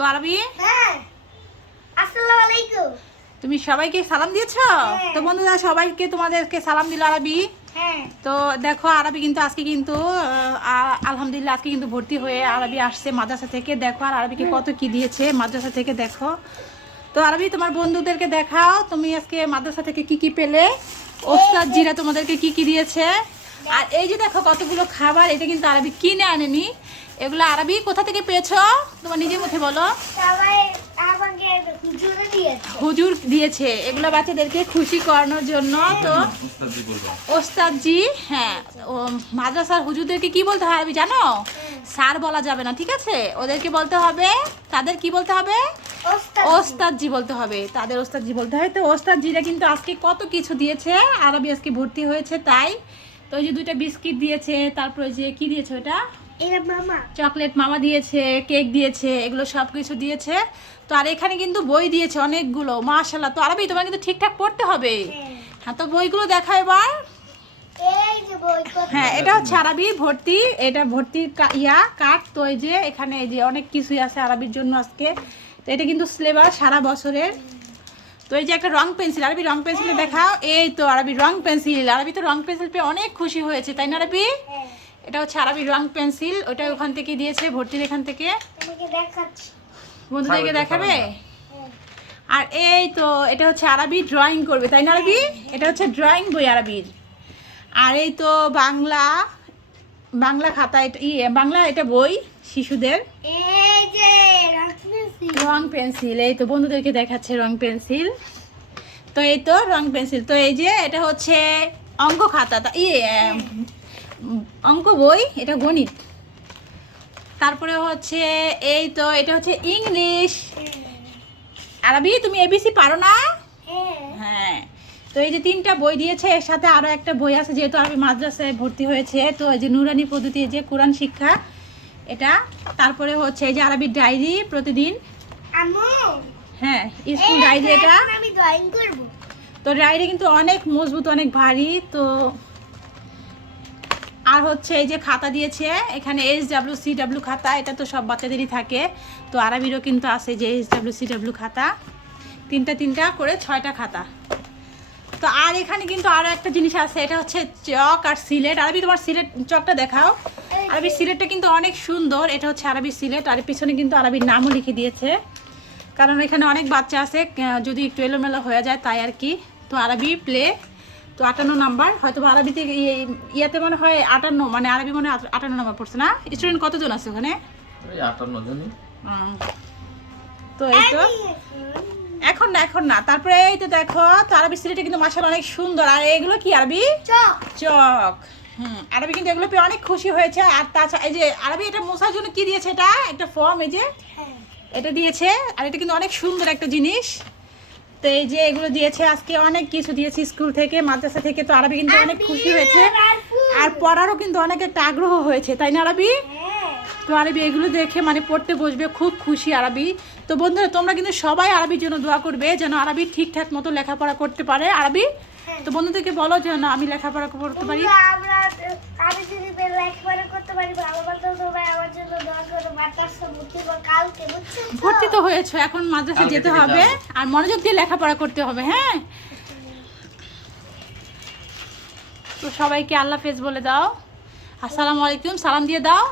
তো আরবি? হ্যাঁ। তুমি সবাইকে সালাম দিয়েছ? হ্যাঁ। তো বন্ধুরা সবাইকে তোমাদেরকে সালাম দিল আরবি। হ্যাঁ। তো দেখো আরবি কিন্তু আজকে কিন্তু আলহামদুলিল্লাহ আজকে কিন্তু ভর্তি হয়ে আরবি আসছে মাদ্রাসা থেকে। দেখো আর আরবিকে কত কি দিয়েছে মাদ্রাসা থেকে দেখো। তো আরবি তোমার বন্ধুদেরকে দেখাও তুমি আজকে মাদ্রাসা থেকে কি কি পেলে? ওস্তাদ জিরা তোমাদেরকে কি কি দিয়েছে? আর এই যে দেখো কতগুলো খাবার এটা কিন্তু আরবি কিনে আনেনি। এগুলো আরবি কোথা থেকে পেয়েছ? তোমার নিজের মুখে বলো। হুজুর দিয়েছে। এগুলো বাচ্চাদেরকে খুশি করানোর জন্য। তো ওস্তাদজি হ্যাঁ ও মাদ্রাসার হুজুরদেরকে কি বলতে হবে আমি জানো? স্যার বলা যাবে না ঠিক আছে? ওদেরকে বলতে হবে তাদের কি বলতে হবে? ওস্তাদ ওস্তাদজি বলতে হবে। তাদের ওস্তাদজি বলতে হয়। তো ওস্তাদজিরা কিন্তু আজকে কত কিছু দিয়েছে? আরবি আজকে ভর্তি হয়েছে তাই তো ওই যে দুইটা বিস্কিট দিয়েছে তারপরে যে কি দিয়েছে ওটা চকলেট মামা দিয়েছে কেক দিয়েছে এগুলো সব কিছু দিয়েছে। তো আর এখানে কিন্তু বই দিয়েছে অনেকগুলো মাশাল্লাহ তো আরবি তোমার কিন্তু ঠিকঠাক পড়তে হবে। হ্যাঁ। হ্যাঁ তো বইগুলো দেখা এবার। হ্যাঁ এটা হচ্ছে আরবি ভর্তি এটা ভর্তির ইয়া কাঠ। তো এই যে এখানে এই যে অনেক কিছুই আছে আরবির জন্য আজকে। তো এটা কিন্তু সিলেবাস সারা বছরের। তো এই যে একটা রং পেন্সিল আরবি রং পেন্সিল দেখাও। এই তো আরবি রং পেন্সিল আরবি তো রং পেন্সিল পেয়ে অনেক খুশি হয়েছে তাই না আরবি? হ্যাঁ। এটা হচ্ছে আরবি রং পেন্সিল ওটা ওখান থেকে দিয়েছে ভর্তির এখান থেকে। বন্ধুদেরকে দেখাবে? হ্যাঁ। আর এই তো এটা হচ্ছে আরবি ড্রয়িং করবে তাই না আরবি? এটা হচ্ছে ড্রয়িং বই আরবির। আর এই তো বাংলা বাংলা খাতা এটা ইয়ে বাংলা এটা বই শিশুদের। রং পেন্সিল, এই তো বন্ধুদেরকে দেখাচ্ছে রং পেন্সিল। তো এই তো রং পেন্সিল, তো এই যে এটা হচ্ছে অঙ্ক খাতা ইয়ে অঙ্ক বই, এটা গণিত। তারপরে হচ্ছে এই তো এটা হচ্ছে ইংলিশ। আরবি, তুমি এবিসি পারো না? হ্যাঁ। তো এই যে তিনটা বই দিয়েছে, এর সাথে আরও একটা বই আছে, যেহেতু আমি মাদ্রাসায় ভর্তি হয়েছে, তো এই যে নুরানি পদ্ধতি যে কোরআন শিক্ষা, এটা। তারপরে হচ্ছে এই যে আরবির ডায়েরি প্রতিদিন হ্যাঁ স্কুল ডায়েরি এটা? আমি ড্রয়িং করব। তো ডায়েরি কিন্তু অনেক মজবুত অনেক ভারী তো আর হচ্ছে এই যে খাতা দিয়েছে এখানে এইচ ডাব্লিউ সি ডাব্লিউ খাতা এটা তো সব বাচ্চাদেরই থাকে। তো আরবিরও কিন্তু আছে যে এইচ ডাব্লিউ সি ডাব্লিউ খাতা। তিনটা তিনটা করে ছয়টা খাতা। তো আর এখানে কিন্তু আরও একটা জিনিস আছে এটা হচ্ছে চক আর সিলেট। আরবি তোমার সিলেট চকটা দেখাও। আরবি সিলেটটা কিন্তু অনেক সুন্দর এটা হচ্ছে আরবি সিলেট। আর পিছনে কিন্তু আরবির নামও লিখে দিয়েছে। কারণ এখানে অনেক বাচ্চা আছে যদি একটু এলোমেলো হয়ে যায় তাই আর কি। তো আরবি প্লে তো আটান্ন নাম্বার। হয়তো আরবিতে ইয়ে- ইয়াতে মনে হয় আটান্ন মানে আরবি মনে হয় আটান্ন নাম্বার পড়ছে না? স্টুডেন্ট কতজন আছে ওখানে? তো এই তো। এখন না এখন না। তারপরে এই তো দেখো তো আরবি সিলেটে কিন্তু মাসাল অনেক সুন্দর। আর এগুলো কি আরবি? চক। চক। হুম আরবি কিন্তু এগুলো পেয়ে অনেক খুশি হয়েছে। আর তাছাড়া এই যে আরবি এটা মশার জন্য কি দিয়েছে এটা? একটা ফর্ম এই যে? হ্যাঁ। এটা দিয়েছে আর এটা কিন্তু অনেক সুন্দর একটা জিনিস। তো এই যে এগুলো দিয়েছে আজকে অনেক কিছু দিয়েছে স্কুল থেকে মাদ্রাসা থেকে তো আরবি কিন্তু অনেক খুশি হয়েছে। আর পড়ারও কিন্তু অনেক একটা আগ্রহ হয়েছে তাই না আরবি? হ্যাঁ। তো আরবি এগুলো দেখে মানে পড়তে বসবে খুব খুশি আরবি। তো বন্ধুরা তোমরা কিন্তু সবাই আরবির জন্য দোয়া করবে যেন আরবি ঠিকঠাক মতো লেখাপড়া করতে পারে। আরবি তো বন্ধুদেরকে বলো যেন আমি লেখাপড়া করতে পারি। আমরা আমি যদি লেখাপড়া করতে পারি ভালো মতো সবাই আমার জন্য দোয়া করো মাদ্রাসা ভর্তি কালকে বুঝছ? তো? ভর্তি তো হয়েছে এখন মাদ্রাসা যেতে হবে আর মনোযোগ দিয়ে লেখাপড়া করতে হবে হ্যাঁ? তো সবাইকে আল্লাহ ফেজ বলে দাও। আসসালামু আলাইকুম সালাম দিয়ে দাও।